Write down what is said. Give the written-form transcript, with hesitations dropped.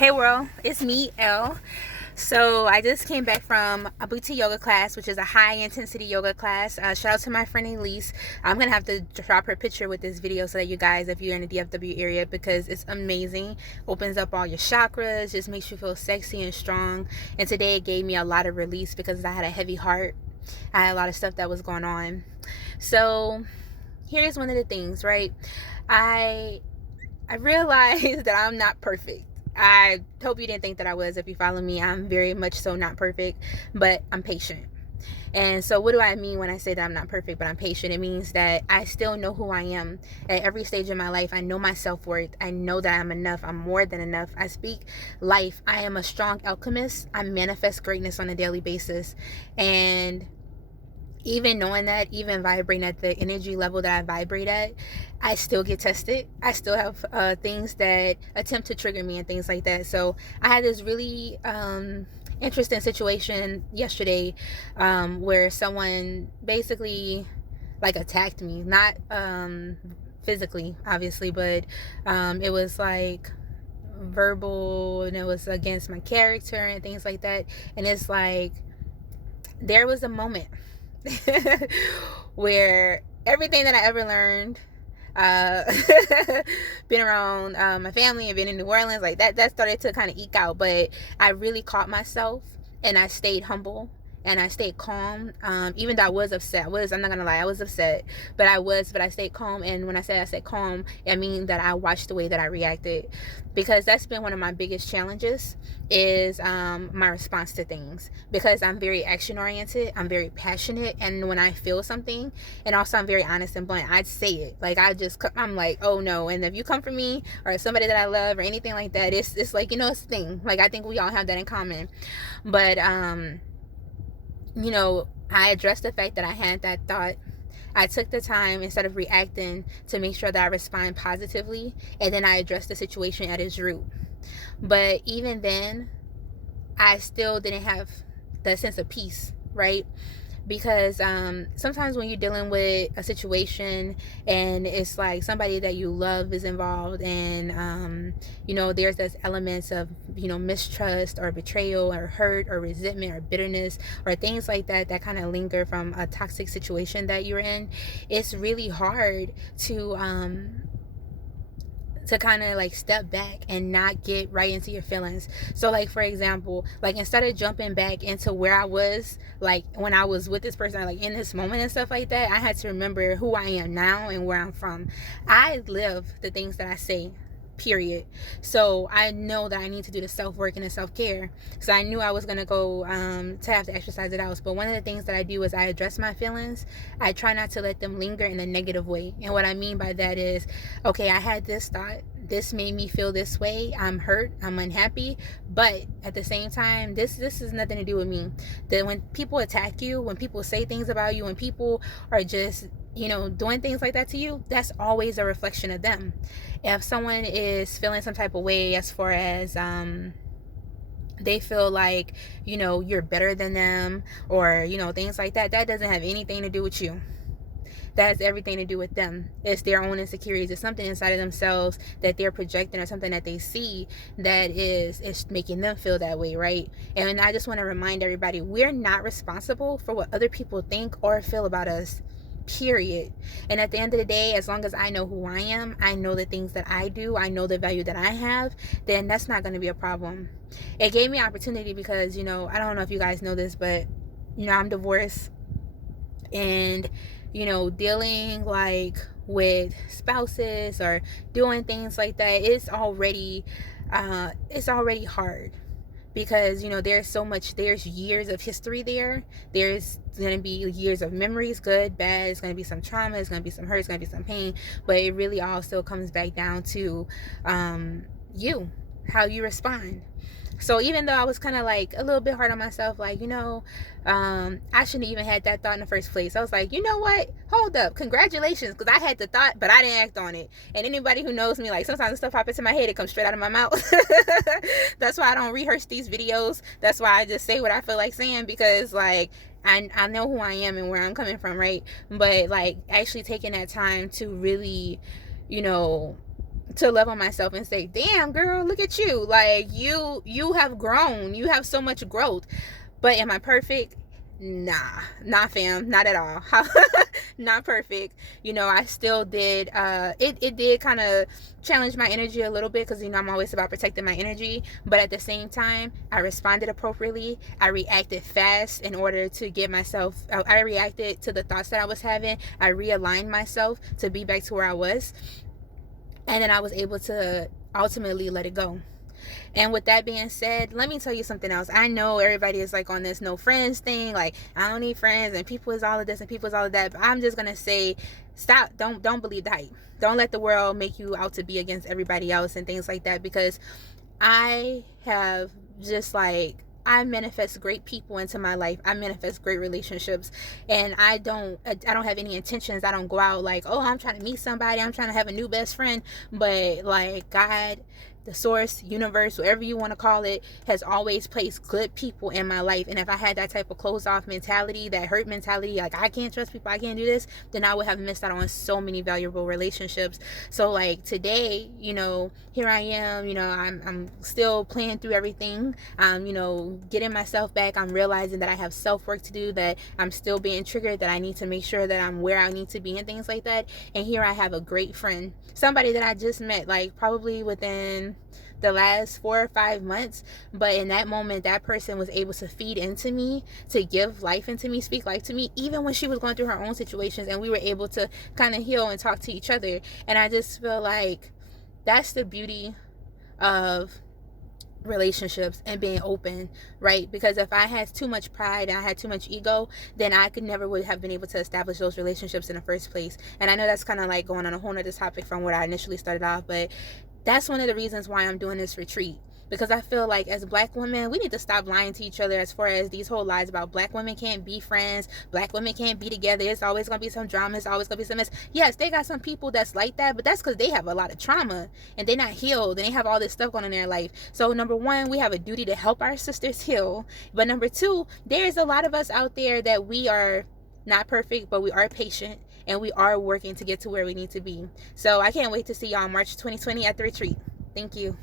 Hey world, it's me, Elle. So I just came back from a boutique yoga class, which is a high intensity yoga class. Shout out to my friend Elise. I'm gonna have to drop her picture with this video so that you guys, if you're in the DFW area, because it's amazing. Opens up all your chakras, just makes you feel sexy and strong. And today it gave me a lot of release because I had a heavy heart. I had a lot of stuff that was going on. So here's one of the things, right? I realized that I'm not perfect. I hope you didn't think that I was. If you follow me, I'm very much so not perfect, but I'm patient. And so what do I mean when I say that I'm not perfect, but I'm patient? It means that I still know who I am at every stage of my life. I know my self-worth. I know that I'm enough. I'm more than enough. I speak life. I am a strong alchemist. I manifest greatness on a daily basis. And even knowing that, even vibrating at the energy level that I vibrate at, I still get tested. I still have things that attempt to trigger me and things like that. So I had this really interesting situation yesterday where someone basically like attacked me, not physically obviously, but it was like verbal, and it was against my character and things like that. And it's like there was a moment where everything that I ever learned, uh, been around my family and been in New Orleans, like that started to kind of eke out. But I really caught myself, and I stayed humble, and I stayed calm. Even though I was upset, I'm not gonna lie, I was upset, but I stayed calm. And when I said calm, I mean that I watched the way that I reacted, because that's been one of my biggest challenges is my response to things, because I'm very action oriented, I'm very passionate, and when I feel something, and also I'm very honest and blunt, I'd say it. Like I'm like, oh no. And if you come for me or somebody that I love or anything like that, it's like, it's a thing. Like I think we all have that in common. But I addressed the fact that I had that thought. I took the time, instead of reacting, to make sure that I respond positively, and then I addressed the situation at its root. But even then, I still didn't have the sense of peace, right? Because sometimes when you're dealing with a situation and it's like somebody that you love is involved, and there's those elements of mistrust or betrayal or hurt or resentment or bitterness or things like that that kind of linger from a toxic situation that you're in, it's really hard to kind of like step back and not get right into your feelings. So like, for example, like instead of jumping back into where I was like when I was with this person, like in this moment and stuff like that, I had to remember who I am now and where I'm from. I live the things that I say, period. So I know that I need to do the self-work and the self-care. So I knew I was going to go to have to exercise it out. But one of the things that I do is I address my feelings. I try not to let them linger in a negative way. And what I mean by that is, okay, I had this thought, this made me feel this way, I'm hurt, I'm unhappy, but at the same time, this has nothing to do with me. That when people attack you, when people say things about you, when people are just doing things like that to you, that's always a reflection of them. If someone is feeling some type of way, as far as they feel like you're better than them, or things like that, that doesn't have anything to do with you. That has everything to do with them. It's their own insecurities. It's something inside of themselves that they're projecting, or something that they see that is making them feel that way, right? And I just want to remind everybody, we're not responsible for what other people think or feel about us, period. And at the end of the day, as long as I know who I am, I know the things that I do, I know the value that I have, then that's not going to be a problem. It gave me opportunity because I don't know if you guys know this, but I'm divorced, and dealing like with spouses or doing things like that, it's already hard, because there's years of history there. There's going to be years of memories, good, bad. It's going to be some trauma, it's going to be some hurt, it's going to be some pain, but it really all still comes back down to you, how you respond. So even though I was kind of like a little bit hard on myself, like, I shouldn't even had that thought in the first place. I was like, you know what? Hold up. Congratulations. Because I had the thought, but I didn't act on it. And anybody who knows me, like, sometimes the stuff pops into my head, it comes straight out of my mouth. That's why I don't rehearse these videos. That's why I just say what I feel like saying, because, like, I know who I am and where I'm coming from, right? But, like, actually taking that time to really, to love on myself and say, damn girl, look at you, like you have grown, you have so much growth. But am I perfect? Nah, not fam, not at all. Not perfect. You know, I still did it did kind of challenge my energy a little bit, because you know I'm always about protecting my energy, but at the same time I responded appropriately. I reacted fast in order to get myself, I reacted to the thoughts that I was having. I realigned myself to be back to where I was, and then I was able to ultimately let it go. And with that being said, let me tell you something else. I know everybody is like on this no friends thing, like I don't need friends and people is all of this and people is all of that, but I'm just gonna say, stop. Don't believe the hype. Don't let the world make you out to be against everybody else and things like that, because I have just like, I manifest great people into my life. I manifest great relationships, and I don't have any intentions. I don't go out like, oh, I'm trying to meet somebody, I'm trying to have a new best friend. But like God, the source, universe, whatever you want to call it, has always placed good people in my life. And if I had that type of closed off mentality, that hurt mentality, like I can't trust people, I can't do this, then I would have missed out on so many valuable relationships. So like today, you know, here I am, you know, I'm still playing through everything. You know, getting myself back. I'm realizing that I have self work to do, that I'm still being triggered, that I need to make sure that I'm where I need to be and things like that. And here I have a great friend, somebody that I just met like probably within the last 4 or 5 months, but in that moment that person was able to feed into me, to give life into me, speak life to me, even when she was going through her own situations, and we were able to kind of heal and talk to each other. And I just feel like that's the beauty of relationships and being open, right? Because if I had too much pride and I had too much ego, then I could never would have been able to establish those relationships in the first place. And I know that's kind of like going on a whole nother topic from what I initially started off, but that's one of the reasons why I'm doing this retreat, because I feel like as black women, we need to stop lying to each other as far as these whole lies about black women can't be friends, black women can't be together, it's always going to be some drama, it's always going to be some mess. Yes, they got some people that's like that, but that's because they have a lot of trauma and they're not healed and they have all this stuff going on in their life. So number one, we have a duty to help our sisters heal. But number two, there's a lot of us out there that we are not perfect, but we are patient and we are working to get to where we need to be. So I can't wait to see y'all March 2020 at the retreat. Thank you.